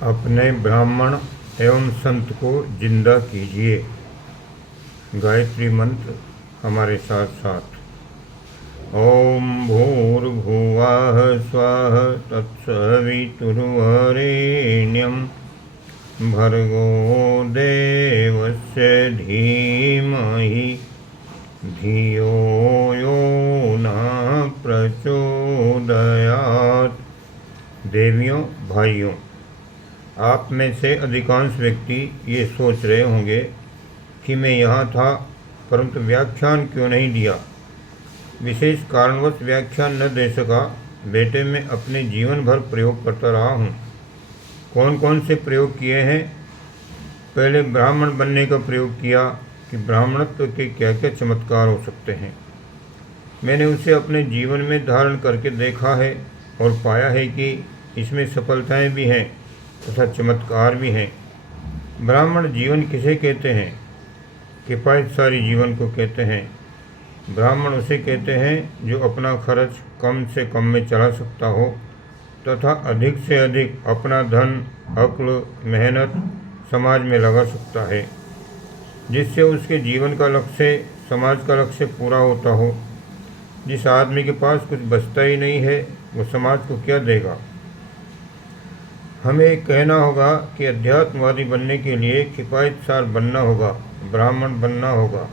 अपने ब्राह्मण एवं संत को जिंदा कीजिए। गायत्री मंत्र हमारे साथ साथ। ओम भूर्भुवः स्वः तत्सवितुर्वरेण्यं भर्गो देवस्य धीमहि धियो यो न प्रचोदयात्। देवियों, भाइयों, आप में से अधिकांश व्यक्ति ये सोच रहे होंगे कि मैं यहाँ था परंतु व्याख्यान क्यों नहीं दिया। विशेष कारणवश व्याख्यान न दे सका। बेटे मैं अपने जीवन भर प्रयोग करता रहा हूँ। कौन कौन से प्रयोग किए हैं? पहले ब्राह्मण बनने का प्रयोग किया कि ब्राह्मणत्व के क्या क्या चमत्कार हो सकते हैं। मैंने उसे अपने जीवन में धारण करके देखा है और पाया है कि इसमें सफलताएं भी हैं तथा चमत्कार भी हैं। ब्राह्मण जीवन किसे कहते हैं? किफ़ायतसारी जीवन को कहते हैं। ब्राह्मण उसे कहते हैं जो अपना खर्च कम से कम में चला सकता हो तथा अधिक से अधिक अपना धन, अक्ल, मेहनत समाज में लगा सकता है, जिससे उसके जीवन का लक्ष्य, समाज का लक्ष्य पूरा होता हो। जिस आदमी के पास कुछ बचता ही नहीं है, वो समाज को क्या देगा? हमें कहना होगा कि अध्यात्मवादी बनने के लिए किफ़ायतसार बनना होगा, ब्राह्मण बनना होगा।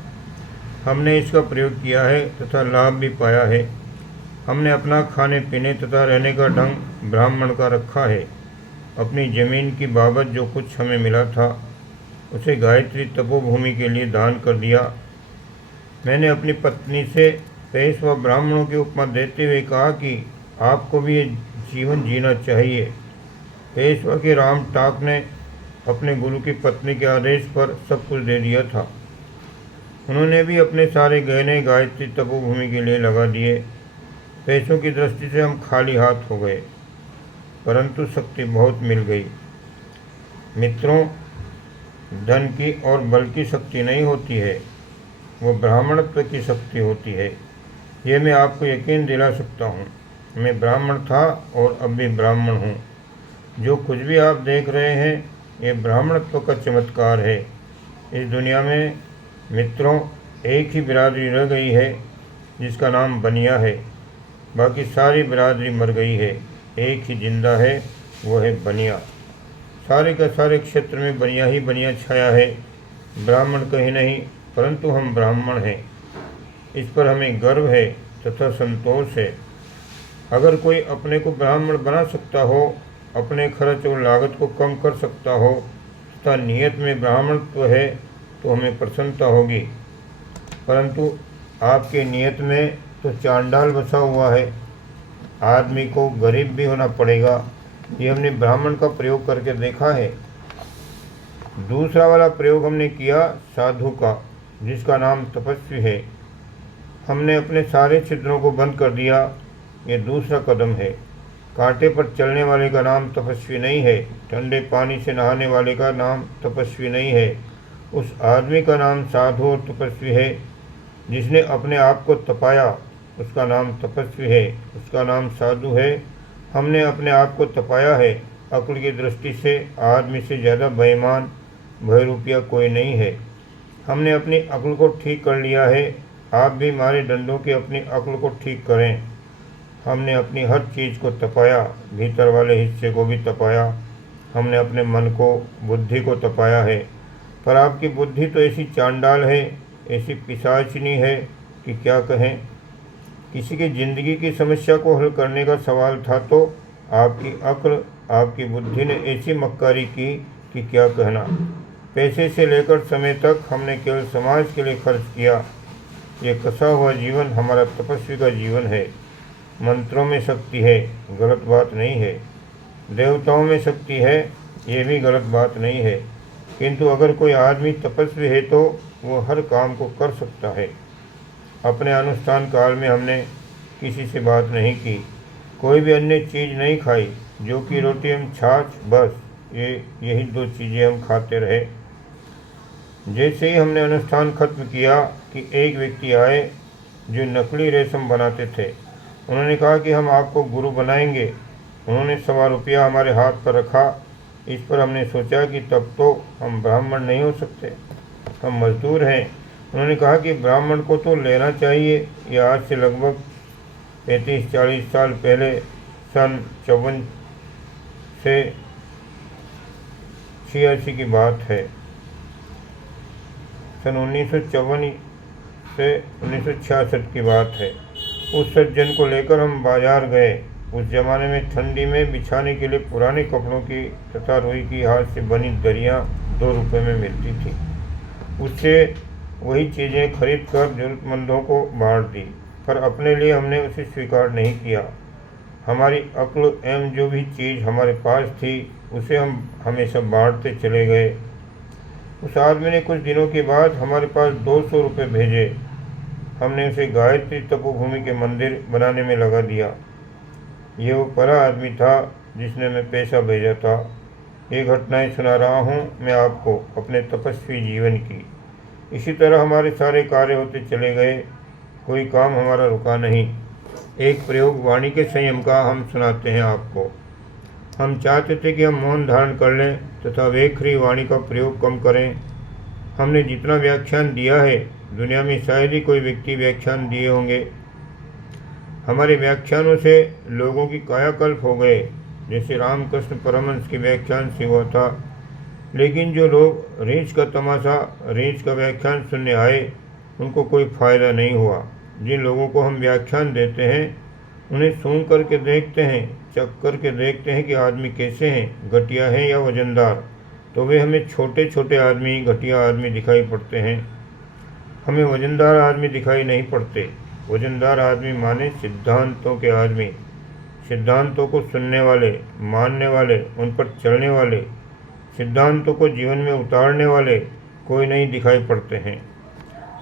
हमने इसका प्रयोग किया है तथा लाभ भी पाया है। हमने अपना खाने पीने तथा रहने का ढंग ब्राह्मण का रखा है। अपनी ज़मीन की बाबत जो कुछ हमें मिला था उसे गायत्री तपोभूमि के लिए दान कर दिया। मैंने अपनी पत्नी से पेशवा ब्राह्मणों की उपमा देते हुए कहा कि आपको भी ये जीवन जीना चाहिए। पेशवा के राम टाक ने अपने गुरु की पत्नी के आदेश पर सब कुछ दे दिया था। उन्होंने भी अपने सारे गहने गायत्री तपोभूमि के लिए लगा दिए। पैसों की दृष्टि से हम खाली हाथ हो गए, परंतु शक्ति बहुत मिल गई। मित्रों, धन की और बल की शक्ति नहीं होती है, वो ब्राह्मणत्व की शक्ति होती है। ये मैं आपको यकीन दिला सकता हूँ। मैं ब्राह्मण था और अब भी ब्राह्मण हूँ। जो कुछ भी आप देख रहे हैं ये ब्राह्मणत्व का चमत्कार है। इस दुनिया में मित्रों एक ही बिरादरी रह गई है जिसका नाम बनिया है। बाकी सारी बिरादरी मर गई है। एक ही जिंदा है, वो है बनिया। सारे का सारे क्षेत्र में बनिया ही बनिया छाया है। ब्राह्मण कहीं नहीं, परंतु हम ब्राह्मण हैं। इस पर हमें गर्व है तथा संतोष है। अगर कोई अपने को ब्राह्मण बना सकता हो, अपने खर्च और लागत को कम कर सकता हो तथा नियत में ब्राह्मणत्व है तो हमें प्रसन्नता होगी। परंतु आपके नियत में तो चांडाल बसा हुआ है। आदमी को गरीब भी होना पड़ेगा। ये हमने ब्राह्मण का प्रयोग करके देखा है। दूसरा वाला प्रयोग हमने किया साधु का, जिसका नाम तपस्वी है। हमने अपने सारे छिद्रों को बंद कर दिया। ये दूसरा कदम है। कांटे पर चलने वाले का नाम तपस्वी नहीं है। ठंडे पानी से नहाने वाले का नाम तपस्वी नहीं है। उस आदमी का नाम साधु और तपस्वी है। जिसने अपने आप को तपाया उसका नाम तपस्वी है, उसका नाम साधु है। हमने अपने आप को तपाया है। अक्ल की दृष्टि से आदमी से ज़्यादा बेईमान, भयरूपिया कोई नहीं है। हमने अपनी अक्ल को ठीक कर लिया है। आप भी मारे डंडों की अपनी अक्ल को ठीक करें। हमने अपनी हर चीज़ को तपाया, भीतर वाले हिस्से को भी तपाया। हमने अपने मन को, बुद्धि को तपाया है। पर आपकी बुद्धि तो ऐसी चांडाल है, ऐसी पिशाचिनी है कि क्या कहें। किसी की ज़िंदगी की समस्या को हल करने का सवाल था तो आपकी अक्ल, आपकी बुद्धि ने ऐसी मक्कारी की कि क्या कहना। पैसे से लेकर समय तक हमने केवल समाज के लिए खर्च किया। ये कसा हुआ जीवन हमारा तपस्वी का जीवन है। मंत्रों में शक्ति है, गलत बात नहीं है। देवताओं में शक्ति है, ये भी गलत बात नहीं है। किंतु अगर कोई आदमी तपस्वी है तो वो हर काम को कर सकता है। अपने अनुष्ठान काल में हमने किसी से बात नहीं की, कोई भी अन्य चीज़ नहीं खाई। जो कि रोटी हम छाछ, बस यही दो चीज़ें हम खाते रहे। जैसे ही हमने अनुष्ठान खत्म किया कि एक व्यक्ति आए जो नकली रेशम बनाते थे। उन्होंने कहा कि हम आपको गुरु बनाएंगे। उन्होंने 1.25 रुपया हमारे हाथ पर रखा इस पर हमने सोचा कि तब तो हम ब्राह्मण नहीं हो सकते, हम मजदूर हैं। उन्होंने कहा कि ब्राह्मण को तो लेना चाहिए। यह आज से लगभग 35-40 साल पहले सन 54 से 86 की बात है। सन 1954 से 1966 की बात है। उस सज्जन को लेकर हम बाजार गए। उस जमाने में ठंडी में बिछाने के लिए पुराने कपड़ों की तथा रुई की हाथ से बनी दरियाँ 2 रुपये में मिलती थी। उससे वही चीज़ें खरीद कर जरूरतमंदों को बांट दी, पर अपने लिए हमने उसे स्वीकार नहीं किया। हमारी अक्ल एवं जो भी चीज़ हमारे पास थी उसे हम हमेशा बांटते चले गए। उस आदमी ने कुछ दिनों के बाद हमारे पास 200 रुपये भेजे। हमने उसे गायत्री तपोभूमि के मंदिर बनाने में लगा दिया। ये वो परा आदमी था जिसने मैं पैसा भेजा था। ये घटनाएं सुना रहा हूँ मैं आपको अपने तपस्वी जीवन की। इसी तरह हमारे सारे कार्य होते चले गए, कोई काम हमारा रुका नहीं। एक प्रयोग वाणी के संयम का हम सुनाते हैं आपको। हम चाहते थे कि हम मौन धारण कर लें तथा वेखरी वाणी का प्रयोग कम करें। हमने जितना व्याख्यान दिया है, दुनिया में शायद ही कोई व्यक्ति व्याख्यान दिए होंगे। हमारे व्याख्यानों से लोगों की कायाकल्प हो गए, जैसे रामकृष्ण परमहंस के व्याख्यान से हुआ था। लेकिन जो लोग रीछ का तमाशा, रीछ का व्याख्यान सुनने आए, उनको कोई फ़ायदा नहीं हुआ। जिन लोगों को हम व्याख्यान देते हैं उन्हें सूंघ करके देखते हैं, चख करके देखते हैं कि आदमी कैसे हैं, घटिया हैं या वजनदार, तो वे हमें छोटे छोटे आदमी, घटिया आदमी दिखाई पड़ते हैं। हमें वजनदार आदमी दिखाई नहीं पड़ते। वजनदार आदमी माने सिद्धांतों के आदमी, सिद्धांतों को सुनने वाले, मानने वाले, उन पर चलने वाले, सिद्धांतों को जीवन में उतारने वाले कोई नहीं दिखाई पड़ते हैं।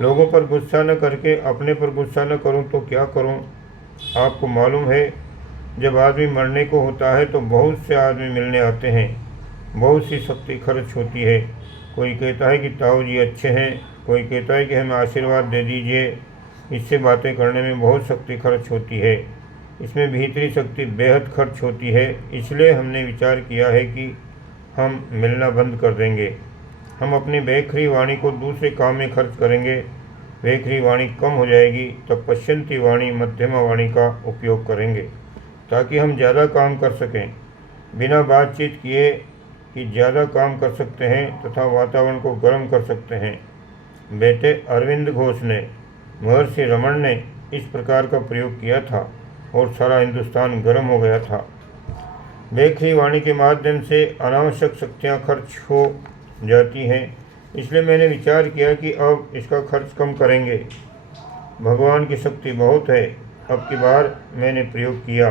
लोगों पर गुस्सा न करके अपने पर गुस्सा न करूं तो क्या करूं? आपको मालूम है, जब आदमी मरने को होता है तो बहुत से आदमी मिलने आते हैं, बहुत सी शक्ति खर्च होती है। कोई कहता है कि ताऊ जी अच्छे हैं, कोई कहता है कि हमें आशीर्वाद दे दीजिए। इससे बातें करने में बहुत शक्ति खर्च होती है। इसमें भीतरी शक्ति बेहद खर्च होती है। इसलिए हमने विचार किया है कि हम मिलना बंद कर देंगे। हम अपनी वेखरी वाणी को दूसरे काम में खर्च करेंगे। वेखरी वाणी कम हो जाएगी तब पश्यंती वाणी, मध्यमा वाणी का उपयोग करेंगे, ताकि हम ज़्यादा काम कर सकें। बिना बातचीत किए कि ज़्यादा काम कर सकते हैं तथा वातावरण को गर्म कर सकते हैं। बेटे अरविंद घोष ने, महर्षि रमन ने इस प्रकार का प्रयोग किया था और सारा हिंदुस्तान गर्म हो गया था। वेखरी वाणी के माध्यम से अनावश्यक शक्तियाँ खर्च हो जाती हैं। इसलिए मैंने विचार किया कि अब इसका खर्च कम करेंगे। भगवान की शक्ति बहुत है। अब की बार मैंने प्रयोग किया।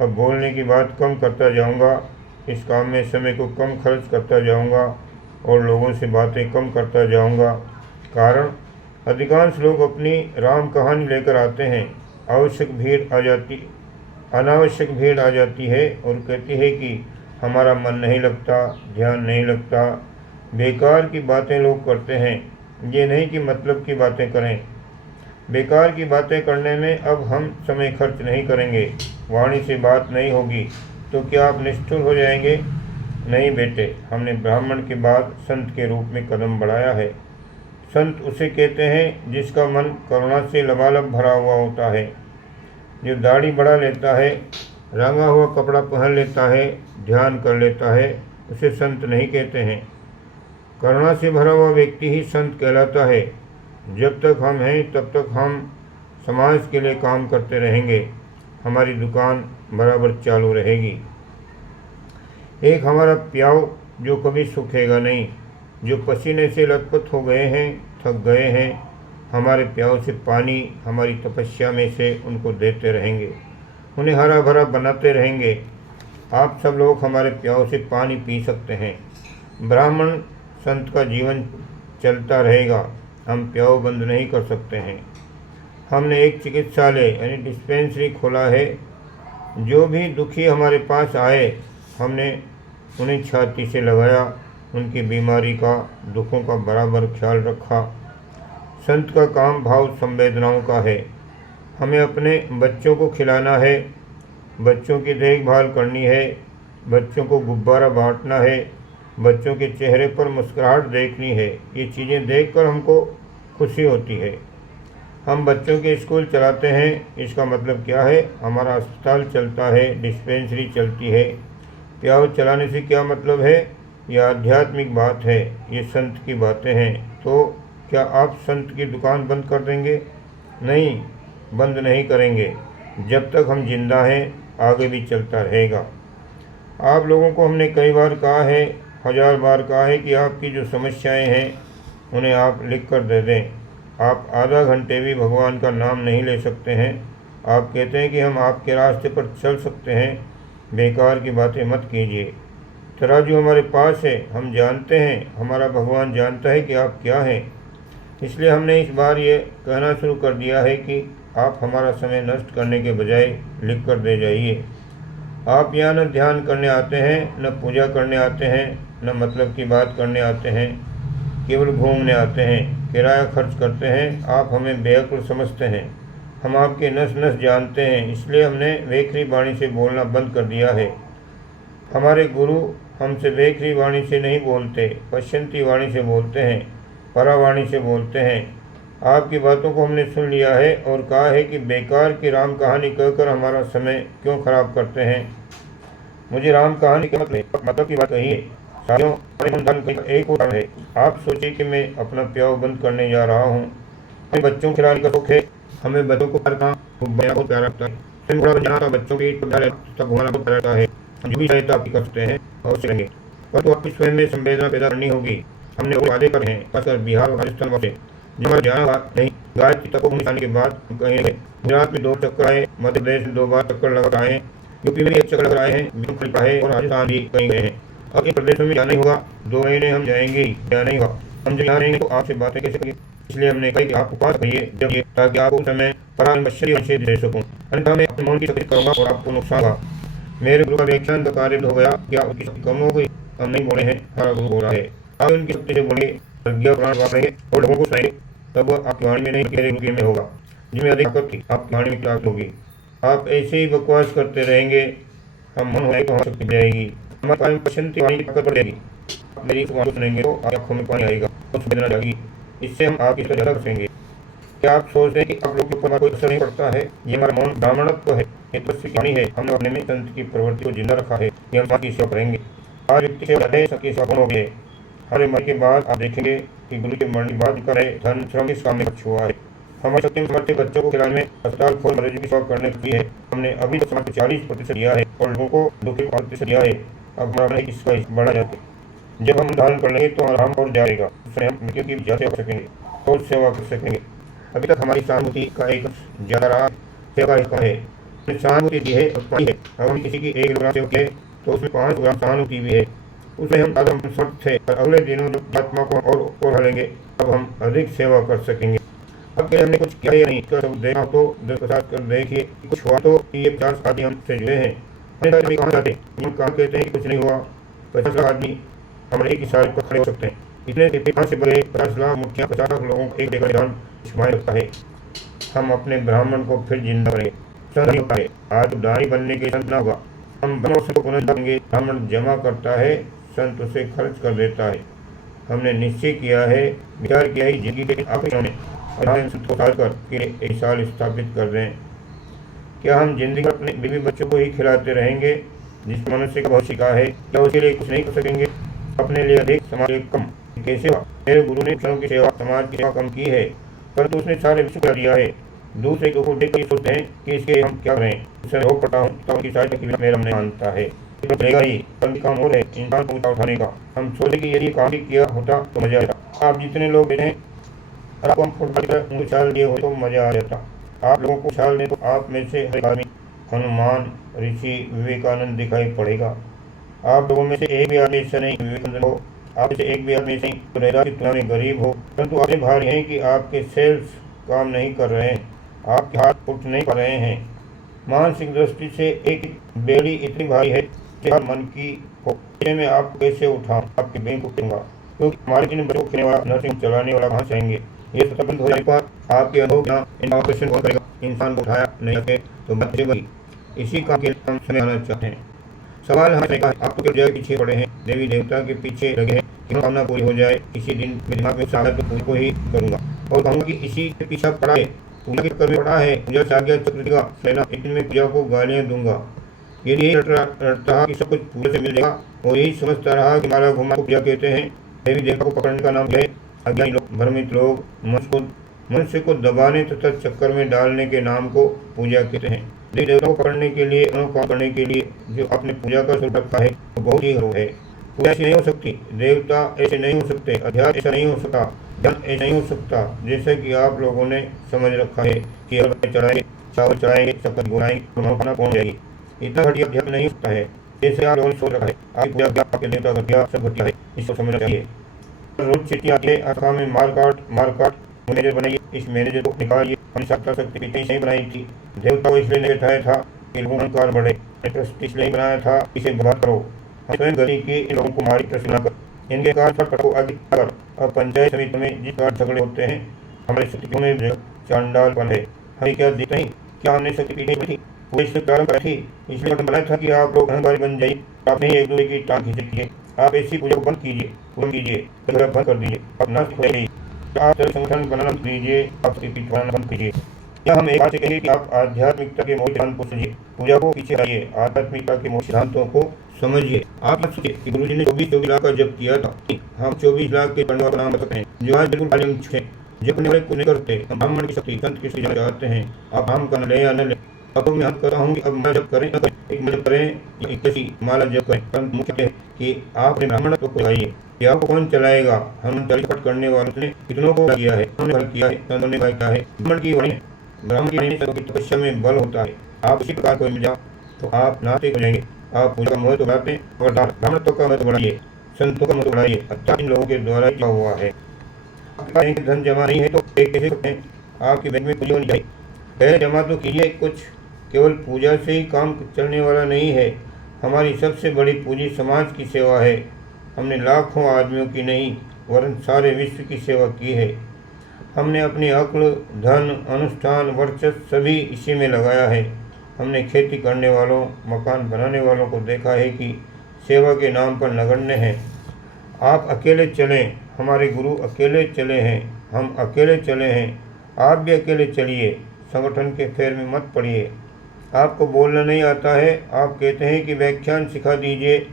अब बोलने की बात कम करता जाऊंगा, इस काम में समय को कम खर्च करता जाऊंगा और लोगों से बातें कम करता जाऊंगा। कारण अधिकांश लोग अपनी राम कहानी लेकर आते हैं, अनावश्यक भीड़ आ जाती है और कहती है कि हमारा मन नहीं लगता, ध्यान नहीं लगता। बेकार की बातें लोग करते हैं। ये नहीं कि मतलब की बातें करें। बेकार की बातें करने में अब हम समय खर्च नहीं करेंगे। वाणी से बात नहीं होगी तो क्या आप निष्ठुर हो जाएंगे? नहीं बेटे, हमने ब्राह्मण के बाद संत के रूप में कदम बढ़ाया है। संत उसे कहते हैं जिसका मन करुणा से लबालब भरा हुआ होता है। जो दाढ़ी बढ़ा लेता है, रंगा हुआ कपड़ा पहन लेता है, ध्यान कर लेता है, उसे संत नहीं कहते हैं। करुणा से भरा हुआ व्यक्ति ही संत कहलाता है। जब तक हम हैं तब तक हम समाज के लिए काम करते रहेंगे। हमारी दुकान बराबर चालू रहेगी। एक हमारा प्याऊ जो कभी सूखेगा नहीं, जो पसीने से लथपथ हो गए हैं, थक गए हैं, हमारे प्याऊ से पानी हमारी तपस्या में से उनको देते रहेंगे, उन्हें हरा भरा बनाते रहेंगे। आप सब लोग हमारे प्याऊ से पानी पी सकते हैं। ब्राह्मण संत का जीवन चलता रहेगा, हम प्याऊ बंद नहीं कर सकते हैं। हमने एक चिकित्सालय यानी डिस्पेंसरी खोला है। जो भी दुखी हमारे पास आए, हमने उन्हें छाती से लगाया, उनकी बीमारी का, दुखों का बराबर ख्याल रखा। संत का काम भाव संवेदनाओं का है। हमें अपने बच्चों को खिलाना है, बच्चों की देखभाल करनी है, बच्चों को गुब्बारा बांटना है, बच्चों के चेहरे पर मुस्कुराहट देखनी है। ये चीज़ें देखकर हमको खुशी होती है। हम बच्चों के स्कूल चलाते हैं, इसका मतलब क्या है? हमारा अस्पताल चलता है, डिस्पेंसरी चलती है। प्याऊ चलाने से क्या मतलब है? यह आध्यात्मिक बात है, ये संत की बातें हैं। तो क्या आप संत की दुकान बंद कर देंगे? नहीं, बंद नहीं करेंगे। जब तक हम जिंदा हैं आगे भी चलता रहेगा। आप लोगों को हमने कई बार कहा है, 1000 बार कहा है कि आपकी जो समस्याएं हैं उन्हें आप लिख कर दे दें। आप आधा घंटे भी भगवान का नाम नहीं ले सकते हैं। आप कहते हैं कि हम आपके रास्ते पर चल सकते हैं। बेकार की बातें मत कीजिए। तराजू हमारे पास है, हम जानते हैं, हमारा भगवान जानता है कि आप क्या हैं। इसलिए हमने इस बार ये कहना शुरू कर दिया है कि आप हमारा समय नष्ट करने के बजाय लिख कर दे जाइए। आप यहाँ न ध्यान करने आते हैं, न पूजा करने आते हैं, न मतलब की बात करने आते हैं, केवल घूमने आते हैं, किराया खर्च करते हैं। आप हमें बेअक्ल समझते हैं। हम आपके नस नस जानते हैं, इसलिए हमने वेखरी वाणी से बोलना बंद कर दिया है। हमारे गुरु हमसे वेखरी वाणी से नहीं बोलते, पश्चंती वाणी से बोलते हैं, परावाणी से बोलते हैं। आपकी बातों को हमने सुन लिया है और कहा है कि बेकार की राम कहानी कहकर हमारा समय क्यों खराब करते हैं। मुझे राम कहानी के मतलब की बात कही है। साथियों, हमारे धन का एक और कारण है। आप सोचिए कि मैं अपना प्याऊ बंद करने जा रहा हूँ। हमें बच्चों को खिलाने का शौक है, हमें बच्चों को बहुत प्यारा लगता है। घोड़ा बन जाना था, बच्चों की तब घुमाना बहुत प्यारा लगता है। हम जो भी सहायता आपकी कर सकते हैं और करेंगे, पर तो आपकी स्वयं में संवेदना पैदा करनी होगी। हमने वो वादे करे हैं, खासकर बिहार और राजस्थान से हमारा जाना नहीं। गायत्री तक को निशाने के बाद कहेंगे। गुजरात में 2 चक्कर आए, मध्य प्रदेश में 2 बार चक्कर लगा आए, यूपी में 1 चक्कर लगा आए हैं, है और राजस्थान भी कहीं गए हैं। अब इन प्रदेशों में जाना ही होगा। 2 महीने हम जाएंगे, जाना ही होगा। हम जब यहाँ रहेंगे तो आपसे बातें कैसे करेंगे? इसलिए हमने कहा कि आप उपास करिए जब ये, ताकि आपको उस समय परामर्शी दे सकूँ। अन्यथा मैं अपने मन की शक्ति करूँगा और आपको नुकसान होगा। मेरे गुरु का व्याख्यान का कार्य हो गया, क्या उनकी शक्ति कम हो गई? हम नहीं बोले हैं, हमारा गुरु बोल रहा है। आप उनकी शक्ति से बोलेंगे, प्रज्ञा प्राण वापरेंगे और लोगों को सुनाएंगे, तब वह आपकी वाणी में नहीं मेरे गुरु में होगा, जिसमें अधिक ताकत थी, आपकी वाणी में ताकत होगी। आप ऐसे ही बकवास करते रहेंगे, हम मन होएंगे तो हमारी शक्ति जाएगी, हमारे पसंद की वाणी की ताकत बढ़ जाएगी। आप मेरी वाणी सुनेंगे तो आपकी आंखों में पानी आएगा और संवेदना जाएगी। इससे हम आपकी तरह ज़्यादा करेंगे। क्या आप सोचते हैं कि आप लोगों के ऊपर कोई असर नहीं पड़ता है? ये हमारा मौन ब्राह्मणत्व है, ये तपस्वी वाणी है। हमने अपने में संत की प्रवृत्ति को जिंदा रखा है कि हम की सेवा करेंगे। आज व्यक्ति सेवा ज़्यादा है, सबकी सेवा हो गई है। हमारे मर के बाद आप देखेंगे कि गुरु के मरने के बाद कर रहे धन श्रम इस काम में खर्च हुआ है। हमारे शक्ति में समर्थित बच्चों को खिलाने में, अस्पताल खोल मरीजों की सेवा करने की है। हमने अभी तो समाज को 40% दिया है और लोगों को 2% दिया है। अब हमारा इसका बढ़ा जाता है। जब हम धारण कर लेंगे तो आराम और जाएगा, उसमें हम मृत्यु की सेवा कर सकेंगे और सेवा कर सकेंगे। अभी तक हमारी सहानुभूति का एक ज़्यादा रहा, सेवा का है। हमने सहानुभूति दी है और पाई है। अगर हम किसी की 1 किलोग्राम सेवा किए तो उसमें 5 ग्राम सहानुभूति भी है। उसमें हम ज़्यादा समर्थ थे, पर अगले दिनों आत्मा को और हलेंगे, अब हम अधिक सेवा कर सकेंगे। अब क्या हमने कुछ किया या नहीं, सब देखा तो साथ कर देखिए, कुछ हुआ तो ये 50 आदमी हमसे जुड़े हैं। हमें कहाँ जाते हैं, कहाँ कहते हैं कि कुछ नहीं हुआ। 50 लाख आदमी हमारे एक ही साल पर खड़े हो सकते हैं। इतने कहाँ से बड़े 50 लाख मुखिया 50 लाख लोगों को एक देकर दान छुपाए रखता है। हम अपने ब्राह्मण को फिर जिंदा करेंगे। संत नहीं होता है, आज दानी बनने के संत न होगा। हम ब्राह्मण को पुनः देंगे। ब्राह्मण जमा करता है, संत उसे खर्च कर देता है। हमने निश्चय किया है, विचार किया है, जिंदगी के आखिरी संत को कर एक साल स्थापित कर दें। क्या हम जिंदगी अपने बीवी बच्चों को ही खिलाते रहेंगे? जिस मनुष्य का बहुत शिका है, क्या उसके लिए कुछ नहीं कर सकेंगे? अपने लिए अधिक, समाज लिए कम, कैसे हुआ? मेरे गुरु ने की सेवा, समाज की सेवा कम की है, परंतु उसने सारे विश्व कर दिया है। दूसरे को देख कर सोचते हैं कि इसके हम क्या करें। उससे रोक पड़ता हूँ तो उनकी सहायता की मेरा मन मानता है, तो चलेगा ही। काम और है इंसान को उठाने का। हम सोचे कि यदि काम किया होता तो मजा आता। आप जितने लोग बैठे हैं, आपको हम फुटबॉल उछाल दिए हो तो मजा आ जाता। आप लोगों को उछाल दें तो आप में से हर आदमी हनुमान, ऋषि, विवेकानंद दिखाई पड़ेगा। आप लोगों में से एक भी आदमी ऐसा नहीं विवेकानंद हो, आप से एक भी आदमी ऐसे की तुलना में गरीब हो, परंतु आपसे भारी हैं कि आपके सेल्स काम नहीं कर रहे हैं, आपके हाथ उठ नहीं पा रहे हैं। मानसिक दृष्टि से एक बेड़ी इतनी भारी है कि हर मन की हो, मैं आपको कैसे उठाऊं, आपके बैंक को दूंगा, क्योंकि हमारे जिन बच्चों खेलने वाला, नर्सिंग चलाने वाला कहाँ चाहेंगे। ये सब बंद हो जाने पर आपके अनुभव ऑपरेशन कौन करेगा? इंसान को उठाया नहीं सके तो बच्चे वही। इसी काम के लिए हम समय आना चाहते हैं। सवाल हमें कहा आपको क्या पीछे पड़े हैं, देवी देवता के पीछे लगे हैं, मनोकामना पूरी हो जाए। इसी दिन मेरे दिमाग में उत्साह है तो पूजा को ही करूँगा और कहूँगा कि इसी के पीछा पड़ा है, पूजा के चक्कर में पड़ा है, पूजा से आज्ञा चक्र देगा लेना, एक दिन में पूजा को गालियाँ दूंगा। यही रटता कि सब कुछ पूजा से मिल जाएगा और यही समझता रहा कि माला घुमा को पूजा कहते हैं। देवी देवता को पकड़ने का नाम है। अज्ञानी लोग, भ्रमित लोग मनुष्य को दबाने तथा चक्कर में डालने के नाम को पूजा कहते हैं। देवी देवता को पकड़ने के लिए, काम करने के लिए जो आपने पूजा का स्वरूप रखा है वो बहुत ही गर्व है। पूजा ऐसी नहीं हो सकती, देवता ऐसे नहीं हो सकते, अध्यात्म ऐसा नहीं हो सकता, ज्ञान ऐसा नहीं हो सकता जैसे कि आप लोगों ने समझ रखा है कि अगर चढ़ाएंगे, चावल चढ़ाएंगे, सबका बुलाएंगे, मनोकामना पहुँच जाएगी। इतना घटिया अध्यात्म नहीं होता है जैसे आप लोगों ने सोच रखा है। आपकी पूजा क्या, आपके देवता घटिया, सब घटिया है, इसको समझना चाहिए। रोज चिट्ठियाँ आती है, अथवा में मार काट मैनेजर बनाइए, इस मैनेजर को निकालिए। हमने साक्षात शक्ति पीछे ही बनाई थी। देवता को इसलिए नहीं बैठाया था कि लोगों का अहंकार बढ़े, ट्रस्ट इसलिए नहीं बनाया था इसे बर्बाद करो। हम स्वयं गली के इन लोगों को मारी ट्रस्ट बनाकर इनके कार्य पर आगे कर। अब पंचायत समिति में जिस बार झगड़े होते हैं हमारे शक्तियों में चांडालपन है। हमें क्या देखते हैं, क्या हमने शक्ति पीछे थी, वो इससे प्रारंभ करी थी, इसलिए मतलब बनाया था कि आप लोग अहंकारी बन जाइए, आप नहीं एक दूसरे की टांग खींचे कीजिए। आप ऐसी पूजा को बंद कीजिए, बंद कर दीजिए, आप नास्तिक हो जाइए, आप संगठन बनाना दीजिए, आप बनाना बंद कीजिए। या हम एक बात से कहिए कि आप आध्यात्मिकता के मूल सिद्धांत को समझिए, पूजा को पीछे आइए, आध्यात्मिकता के मूल सिद्धांतों को समझिए। आप मत सोचिए कि गुरुजी ने 24 लाख का जप किया था। हम 24 लाख के पंडवा का नाम बताते हैं जो आज बिल्कुल खाली है, जप करने वाले को नहीं करते। हम ब्राह्मण की शक्ति संत किसी जाना चाहते हैं, आप हम कर ले या न ले। अब मैं हद करता हूँ कि अब माला जप करें न करें, एक जप करें या कैसी माला जप करें, परंतु मुख्य है कि आपने ब्राह्मणत्व को आइए। कि आपको कौन चलाएगा, हम 40 पट करने वालों ने कितनों को किया है, उन्होंने किया है, संतों ने किया है। ब्राह्मण की वाणी की तपस्या में बल होता है। आप इसी प्रकार को मिल जाओ तो आप नास्तिक हो जाएंगे। आप पूजा का महत्व बढ़ाते और ब्राह्मणत्व का महत्व बढ़ाइए, संतों का महत्व बढ़ाइए। अच्छा इन लोगों के द्वारा क्या हुआ है, आपके धन जमा नहीं है तो एक कैसे सकते हैं, आपकी बैंक में पूंजी होनी चाहिए, पहले जमा तो कीजिए कुछ। केवल पूजा से ही काम चलने वाला नहीं है, हमारी सबसे बड़ी पूंजी समाज की सेवा है। हमने लाखों आदमियों की नहीं वरन सारे विश्व की सेवा की है। हमने अपनी अक्ल, धन, अनुष्ठान, वर्चस्व सभी इसी में लगाया है। हमने खेती करने वालों, मकान बनाने वालों को देखा है कि सेवा के नाम पर नगण्य हैं। आप अकेले चलें, हमारे गुरु अकेले चले हैं, हम अकेले चले हैं, आप भी अकेले चलिए। संगठन के फेर में मत पड़िए। आपको बोलना नहीं आता है, आप कहते हैं कि व्याख्यान सिखा दीजिए।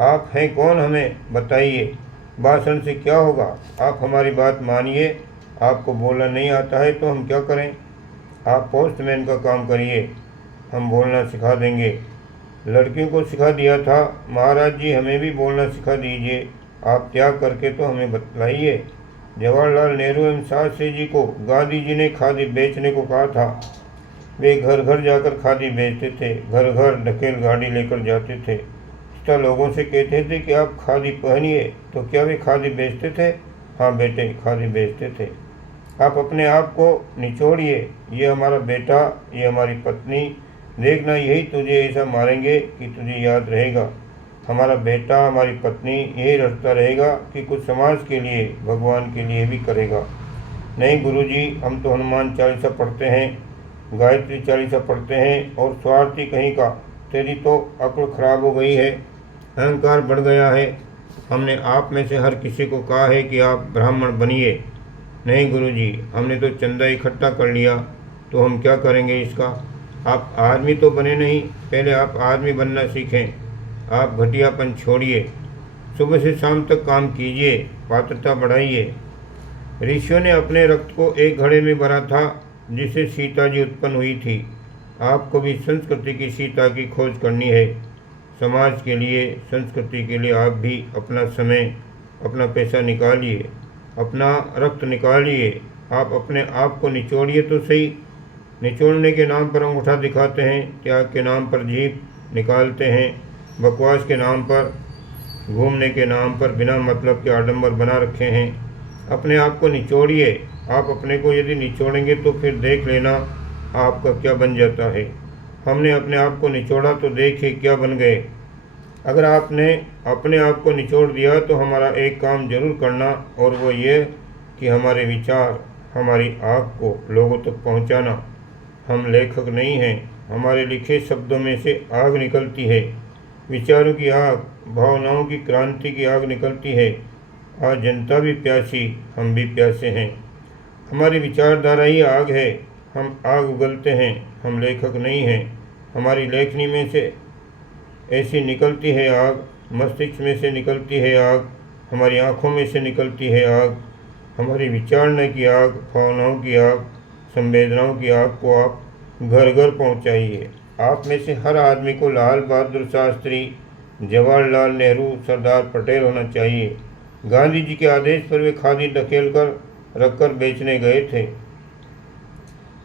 आप हैं कौन हमें बताइए, भाषण से क्या होगा, आप हमारी बात मानिए। आपको बोलना नहीं आता है तो हम क्या करें, आप पोस्टमैन का काम करिए, हम बोलना सिखा देंगे। लड़कियों को सिखा दिया था, महाराज जी हमें भी बोलना सिखा दीजिए, आप त्याग करके तो हमें बतलाइए। जवाहरलाल नेहरू एवं शास्त्री जी को गांधी जी ने खादी बेचने को कहा था। वे घर घर जाकर खादी बेचते थे, घर घर ढकेल गाड़ी लेकर जाते थे, इतना लोगों से कहते थे कि आप खादी पहनिए। तो क्या वे खादी बेचते थे? हाँ बेटे, खादी बेचते थे। आप अपने आप को निचोड़िए, ये हमारा बेटा, ये हमारी पत्नी, देखना यही तुझे ऐसा मारेंगे कि तुझे याद रहेगा। हमारा बेटा, हमारी पत्नी यही रटता रहेगा कि कुछ समाज के लिए, भगवान के लिए भी करेगा। नहीं गुरुजी, हम तो हनुमान चालीसा पढ़ते हैं, गायत्री चालीसा पढ़ते हैं और स्वार्थी कहीं का। तेरी तो अक्ल खराब हो गई है, अहंकार बढ़ गया है। हमने आप में से हर किसी को कहा है कि आप ब्राह्मण बनिए। नहीं गुरुजी, हमने तो चंदा इकट्ठा कर लिया, तो हम क्या करेंगे इसका। आप आदमी तो बने नहीं, पहले आप आदमी बनना सीखें। आप घटियापन छोड़िए, सुबह से शाम तक काम कीजिए, पात्रता बढ़ाइए। ऋषियों ने अपने रक्त को एक घड़े में भरा था जिससे सीता जी उत्पन्न हुई थी। आपको भी संस्कृति की सीता की खोज करनी है। समाज के लिए, संस्कृति के लिए आप भी अपना समय, अपना पैसा निकालिए, अपना रक्त निकालिए। आप अपने आप को निचोड़िए तो सही। निचोड़ने के नाम पर अंगूठा दिखाते हैं, त्याग के नाम पर जीभ निकालते हैं, बकवास के नाम पर, घूमने के नाम पर बिना मतलब के आडंबर बना रखे हैं। अपने आप को निचोड़िए। आप अपने को यदि निचोड़ेंगे तो फिर देख लेना आपका क्या बन जाता है। हमने अपने आप को निचोड़ा तो देखिए क्या बन गए। अगर आपने अपने आप को निचोड़ दिया तो हमारा एक काम जरूर करना, और वो ये कि हमारे विचार, हमारी आग को लोगों तक पहुंचाना। हम लेखक नहीं हैं, हमारे लिखे शब्दों में से आग निकलती है। विचारों की आग, भावनाओं की क्रांति की आग निकलती है। आज जनता भी प्यासी, हम भी प्यासे हैं। हमारी विचारधारा ही आग है, हम आग उगलते हैं, हम लेखक नहीं हैं। हमारी लेखनी में से ऐसी निकलती है आग, मस्तिष्क में से निकलती है आग, हमारी आँखों में से निकलती है आग। हमारी विचारने की आग, भावनाओं की आग, संवेदनाओं की आग को आप घर घर पहुँचाइए। आप में से हर आदमी को लाल बहादुर शास्त्री, जवाहरलाल नेहरू, सरदार पटेल होना चाहिए। गांधी जी के आदेश पर वे खादी धकेल कर रखकर बेचने गए थे।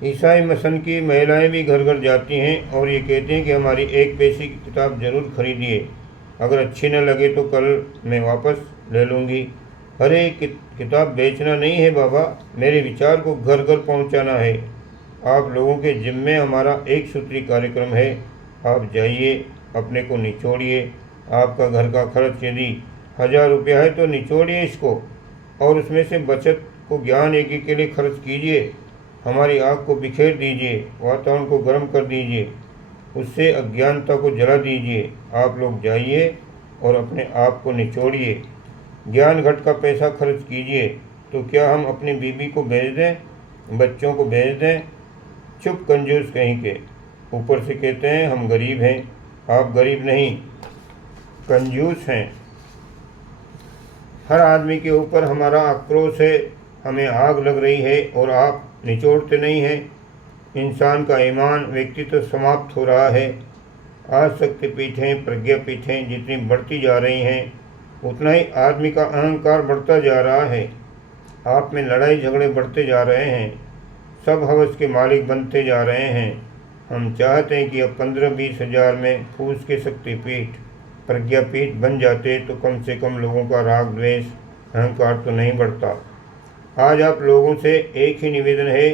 ईसाई मिशन की महिलाएं भी घर घर जाती हैं और ये कहती हैं कि हमारी एक पैसे की किताब ज़रूर खरीदिए, अगर अच्छी न लगे तो कल मैं वापस ले लूँगी। अरे किताब बेचना नहीं है बाबा, मेरे विचार को घर घर पहुँचाना है। आप लोगों के जिम्मे हमारा एक सूत्री कार्यक्रम है। आप जाइए, अपने को निचोड़िए। आपका घर का खर्च यदि 1000 रुपया है तो निचोड़िए इसको और उसमें से बचत को ज्ञान एक के लिए खर्च कीजिए। हमारी आग को बिखेर दीजिए, वातावरण को गर्म कर दीजिए, उससे अज्ञानता को जला दीजिए। आप लोग जाइए और अपने आप को निचोड़िए। ज्ञान घट का पैसा खर्च कीजिए तो क्या हम अपनी बीबी को भेज दें, बच्चों को भेज दें? चुप कंजूस कहीं के। ऊपर से कहते हैं हम गरीब हैं। आप गरीब नहीं, कंजूस हैं। हर आदमी के ऊपर हमारा आक्रोश है, हमें आग लग रही है और आप निचोड़ते नहीं हैं। इंसान का ईमान, व्यक्तित्व समाप्त हो रहा है। आज शक्तिपीठें, प्रज्ञापीठें जितनी बढ़ती जा रही हैं उतना ही आदमी का अहंकार बढ़ता जा रहा है। आप में लड़ाई झगड़े बढ़ते जा रहे हैं, सब हवस के मालिक बनते जा रहे हैं। हम चाहते हैं कि अब 15-20 हज़ार में फूस के शक्तिपीठ, प्रज्ञापीठ बन जाते तो कम से कम लोगों का राग द्वेष, अहंकार तो नहीं बढ़ता। आज आप लोगों से एक ही निवेदन है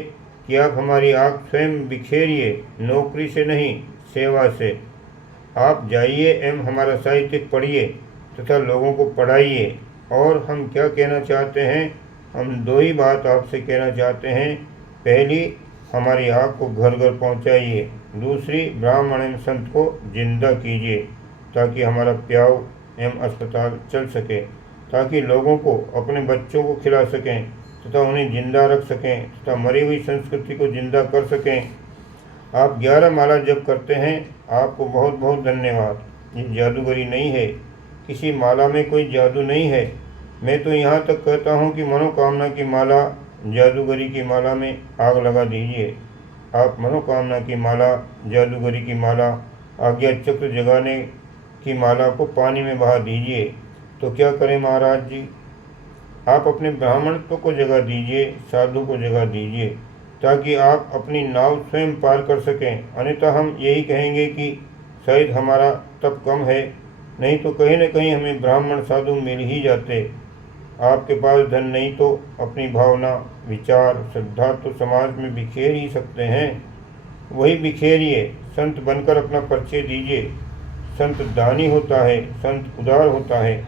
कि आप हमारी आग स्वयं बिखेरिए, नौकरी से नहीं, सेवा से। आप जाइए एवं हमारा साहित्य पढ़िए तथा लोगों को पढ़ाइए। और हम क्या कहना चाहते हैं, हम 2 ही बात आपसे कहना चाहते हैं। पहली, हमारी आग को घर घर पहुंचाइए। दूसरी, ब्राह्मण एवं संत को जिंदा कीजिए ताकि हमारा प्याऊ एवं अस्पताल चल सके, ताकि लोगों को अपने बच्चों को खिला सकें तथा उन्हें जिंदा रख सकें तथा मरी हुई संस्कृति को जिंदा कर सकें। आप 11 माला जप करते हैं, आपको बहुत बहुत धन्यवाद। ये जादूगरी नहीं है, किसी माला में कोई जादू नहीं है। मैं तो यहाँ तक कहता हूँ कि मनोकामना की माला, जादूगरी की माला में आग लगा दीजिए। आप मनोकामना की माला, जादूगरी की माला, आज्ञा चक्र जगाने की माला को पानी में बहा दीजिए। तो क्या करें महाराज जी? आप अपने ब्राह्मणत्व को जगा दीजिए, साधु को जगा दीजिए, ताकि आप अपनी नाव स्वयं पार कर सकें। अन्यथा हम यही कहेंगे कि शायद हमारा तप कम है, नहीं तो कहीं न कहीं हमें ब्राह्मण साधु मिल ही जाते। आपके पास धन नहीं तो अपनी भावना, विचार, श्रद्धा तो समाज में बिखेर ही सकते हैं। वही बिखेरिए। संत बनकर अपना परिचय दीजिए। संत दानी होता है, संत उदार होता है।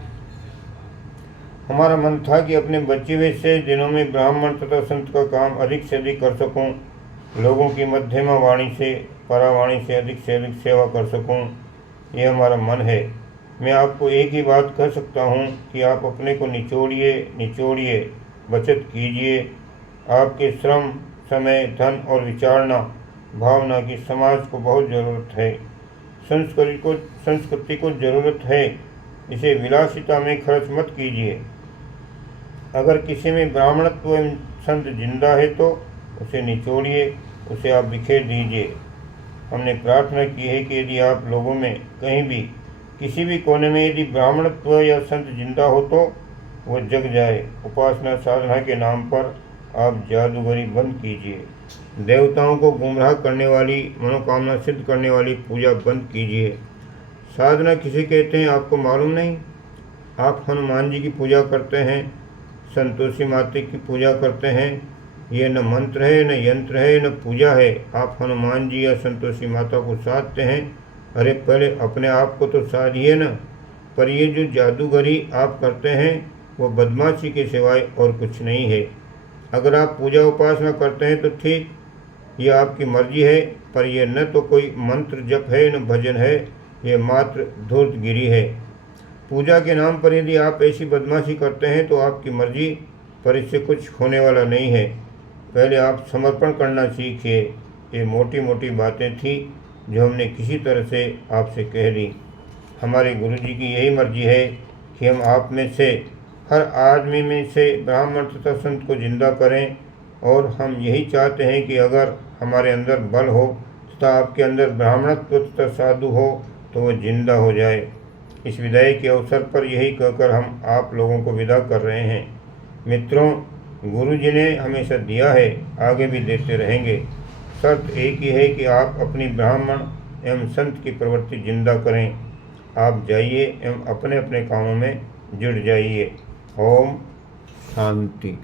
हमारा मन था कि अपने बचे हुए शेष दिनों में ब्राह्मण तथा संत का काम अधिक से अधिक कर सकूं, लोगों की मध्यमा वाणी से, परावाणी से अधिक सेवा कर सकूं। ये हमारा मन है। मैं आपको एक ही बात कह सकता हूं कि आप अपने को निचोड़िए, बचत कीजिए। आपके श्रम, समय, धन और विचारना, भावना की समाज को बहुत ज़रूरत है। संस्कृति को ज़रूरत है। इसे विलासिता में खर्च मत कीजिए। अगर किसी में ब्राह्मणत्व एवं संत जिंदा है तो उसे निचोड़िए, उसे आप बिखेर दीजिए। हमने प्रार्थना की है कि यदि आप लोगों में कहीं भी, किसी भी कोने में यदि ब्राह्मणत्व या संत जिंदा हो तो वो जग जाए। उपासना साधना के नाम पर आप जादूगरी बंद कीजिए। देवताओं को गुमराह करने वाली, मनोकामना सिद्ध करने वाली पूजा बंद कीजिए। साधना किसे कहते हैं आपको मालूम नहीं? आप हनुमान जी की पूजा करते हैं, संतोषी माता की पूजा करते हैं। ये न मंत्र है, न यंत्र है, न पूजा है। आप हनुमान जी या संतोषी माता को साधते हैं। अरे पहले अपने आप को तो साधिए न। पर ये जो जादूगरी आप करते हैं वो बदमाशी के सिवाय और कुछ नहीं है। अगर आप पूजा उपासना करते हैं तो ठीक, ये आपकी मर्जी है, पर यह न तो कोई मंत्र जप है, न भजन है। ये मात्र धूर्तगिरी है। पूजा के नाम पर यदि आप ऐसी बदमाशी करते हैं तो आपकी मर्जी, पर इससे कुछ होने वाला नहीं है। पहले आप समर्पण करना सीखिए। ये मोटी मोटी बातें थी जो हमने किसी तरह से आपसे कह दी। हमारे गुरुजी की यही मर्जी है कि हम आप में से हर आदमी में से ब्राह्मण तथा संत को जिंदा करें, और हम यही चाहते हैं कि अगर हमारे अंदर बल हो तथा आपके अंदर ब्राह्मणत्व तथा साधु हो तो वह जिंदा हो जाए। इस विदाई के अवसर पर यही कहकर हम आप लोगों को विदा कर रहे हैं। मित्रों, गुरुजी ने हमेशा दिया है, आगे भी देते रहेंगे। शर्त एक ही है कि आप अपनी ब्राह्मण एवं संत की प्रवृत्ति जिंदा करें। आप जाइए एवं अपने अपने कामों में जुट जाइए। ओम शांति।